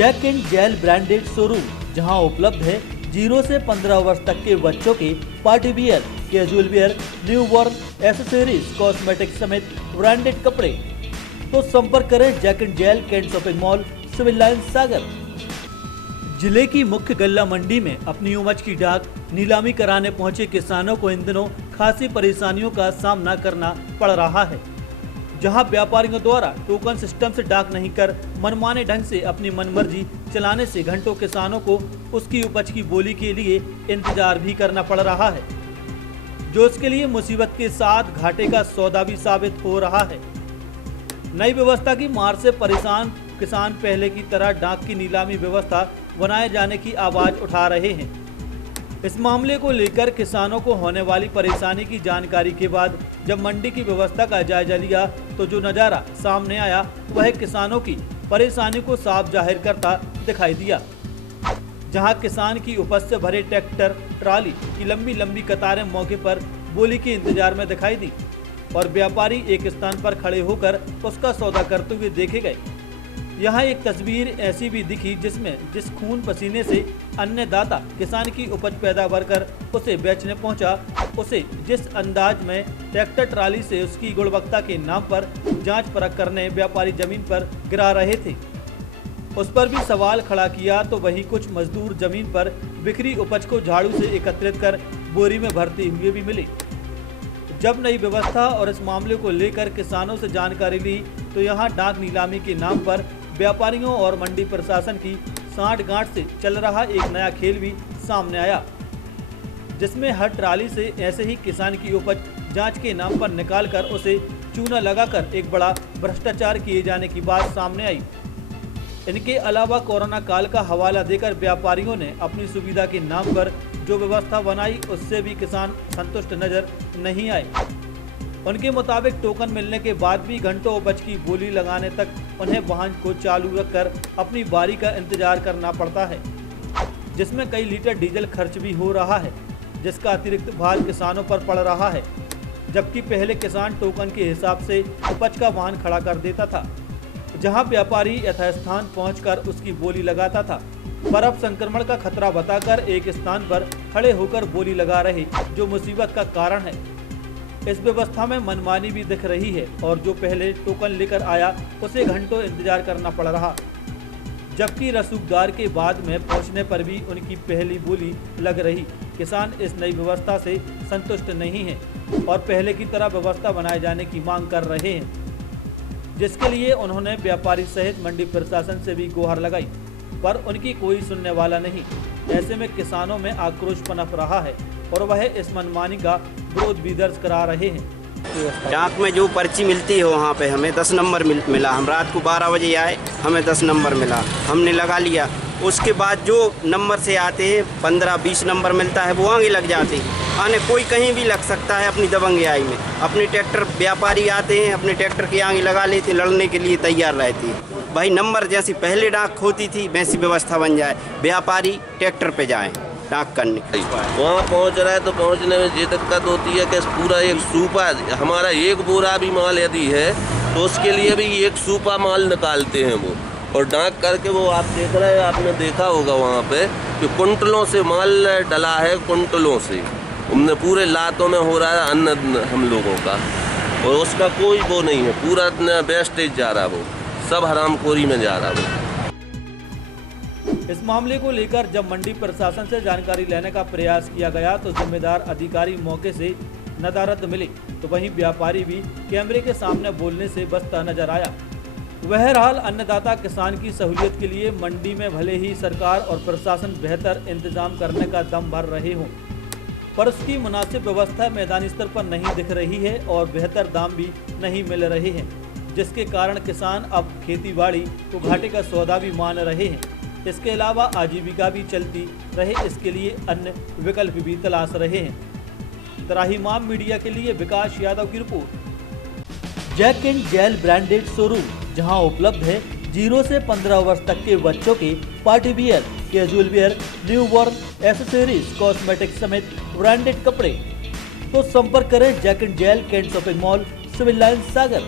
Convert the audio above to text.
Jack and Jill branded showroom, जहां उपलब्ध है 0 से 15 वर्ष तक के बच्चों के party wear, casual wear, new born, accessories, cosmetics समेत ब्रांडेड कपड़े। तो संपर्क करें Jack and Jill, cantt shopping mall, civil line, Sagar. जिले की मुख्य गल्ला मंडी में अपनी उपज की डाक नीलामी कराने पहुंचे किसानों को इन दिनों खासी परेशानियों का सामना करना पड़ रहा है, जहां व्यापारियों द्वारा टोकन सिस्टम से डाक नहीं कर मनमाने ढंग से अपनी मनमर्जी चलाने से घंटों किसानों को उसकी उपज की बोली के लिए इंतजार भी करना पड़ रहा है, जो इसके लिए मुसीबत के साथ घाटे का सौदा भी साबित हो रहा है। नई व्यवस्था की मार से परेशान किसान पहले की तरह डाक की नीलामी व्यवस्था बनाए जाने की आवाज उठा रहे हैं। इस मामले को लेकर किसानों को होने वाली परेशानी की जानकारी के बाद जब मंडी की व्यवस्था का जायजा लिया तो जो नज़ारा सामने आया वह किसानों की परेशानी को साफ जाहिर करता दिखाई दिया, जहां किसान की उपज से भरे ट्रैक्टर ट्राली की लंबी लंबी कतारें मौके पर बोली के इंतजार में दिखाई दी और व्यापारी एक स्थान पर खड़े होकर उसका सौदा करते हुए देखे गए। यहाँ एक तस्वीर ऐसी भी दिखी जिसमें जिस खून पसीने से अन्नदाता किसान की उपज पैदा कर उसे बेचने पहुंचा, उसे जिस अंदाज में ट्रैक्टर ट्राली से उसकी गुणवत्ता के नाम पर जांच परख करने व्यापारी जमीन पर गिरा रहे थे, उस पर भी सवाल खड़ा किया, तो वहीं कुछ मजदूर जमीन पर बिखरी उपज को झाड़ू से एकत्रित कर बोरी में भरते हुए भी मिले। जब नई व्यवस्था और इस मामले को लेकर किसानों से जानकारी ली तो यहाँ डाक नीलामी के नाम पर व्यापारियों और मंडी प्रशासन की साठ-गांठ से चल रहा एक नया खेल भी सामने आया, जिसमें हर ट्राली से ऐसे ही किसान की उपज जांच के नाम पर निकालकर उसे चूना लगाकर एक बड़ा भ्रष्टाचार किए जाने की बात सामने आई। इनके अलावा कोरोना काल का हवाला देकर व्यापारियों ने अपनी सुविधा के नाम पर जो व्यवस्था बनाई उससे भी किसान संतुष्ट नजर नहीं आए। उनके मुताबिक टोकन मिलने के बाद भी घंटों उपज की बोली लगाने तक उन्हें वाहन को चालू रखकर अपनी बारी का इंतजार करना पड़ता है, जिसमें कई लीटर डीजल खर्च भी हो रहा है, जिसका अतिरिक्त भार किसानों पर पड़ रहा है। जबकि पहले किसान टोकन के हिसाब से उपज का वाहन खड़ा कर देता था, जहां व्यापारी यथास्थान पहुंचकर उसकी बोली लगाता था, पर अब संक्रमण का खतरा बताकर एक स्थान पर खड़े होकर बोली लगा रहे, जो मुसीबत का कारण है। इस व्यवस्था में मनमानी भी दिख रही है और जो पहले टोकन लेकर आया उसे घंटों इंतजार करना पड़ रहा, जबकि रसूखदार के बाद में पहुंचने पर भी उनकी पहली बोली लग रही। किसान इस नई व्यवस्था से संतुष्ट नहीं है और पहले की तरह व्यवस्था बनाए जाने की मांग कर रहे हैं, जिसके लिए उन्होंने व्यापारी सहित मंडी प्रशासन से भी गुहार लगाई, पर उनकी कोई सुनने वाला नहीं। ऐसे में किसानों में आक्रोश पनप रहा है और वह इस मनमानी का विरोध भी दर्ज करा रहे हैं। डाक में जो पर्ची मिलती है वहाँ पे हमें 10 नंबर मिला। हम रात को 12 बजे आए, हमें 10 नंबर मिला, हमने लगा लिया। उसके बाद जो नंबर से आते हैं 15-20 नंबर मिलता है, वो आगे लग जाते हैं। आने कोई कहीं भी लग सकता है अपनी दबंगियाई में। अपने ट्रैक्टर व्यापारी आते हैं, अपने ट्रैक्टर के आगे लगा लेते, लड़ने के लिए तैयार रहती है। भाई नंबर जैसी पहले डाक होती थी वैसी व्यवस्था बन जाए, व्यापारी ट्रैक्टर पे जाएँ डाक करने। वहाँ पहुँच रहा है तो पहुँचने में ये दिक्कत होती है कि पूरा एक सूपा, हमारा एक बोरा भी माल यदि है तो उसके लिए भी एक सूपा माल निकालते हैं वो, और डाक करके वो आप देख रहे हैं, आपने देखा होगा वहाँ पे कि कुंटलों से माल डला है, कुंटलों से हमने पूरे लातों में हो रहा है अन्न हम लोगों का, और उसका कोई वो नहीं है, पूरा वेस्टेज जा रहा है, वो सब हरामखोरी में जा रहा है। इस मामले को लेकर जब मंडी प्रशासन से जानकारी लेने का प्रयास किया गया तो जिम्मेदार अधिकारी मौके से नदारद मिले, तो वहीं व्यापारी भी कैमरे के सामने बोलने से बचता नजर आया। बहरहाल अन्नदाता किसान की सहूलियत के लिए मंडी में भले ही सरकार और प्रशासन बेहतर इंतजाम करने का दम भर रहे हों, पर उसकी मुनासिब व्यवस्था मैदानी स्तर पर नहीं दिख रही है और बेहतर दाम भी नहीं मिल रहे हैं, जिसके कारण किसान अब खेती-बाड़ी को घाटे का सौदा भी मान रहे हैं। इसके अलावा आजीविका भी चलती रहे, इसके लिए अन्य विकल्प भी तलाश रहे हैं। तराहीमाम मीडिया के लिए विकास यादव की report. Jack and Jill branded showroom, जहां उपलब्ध है 0 से 15 वर्ष तक के बच्चों के party wear, casual wear, new born, accessories, cosmetics समेत ब्रांडेड कपड़े। तो संपर्क करें Jack and Jill, cantt shopping mall, civil line, Sagar.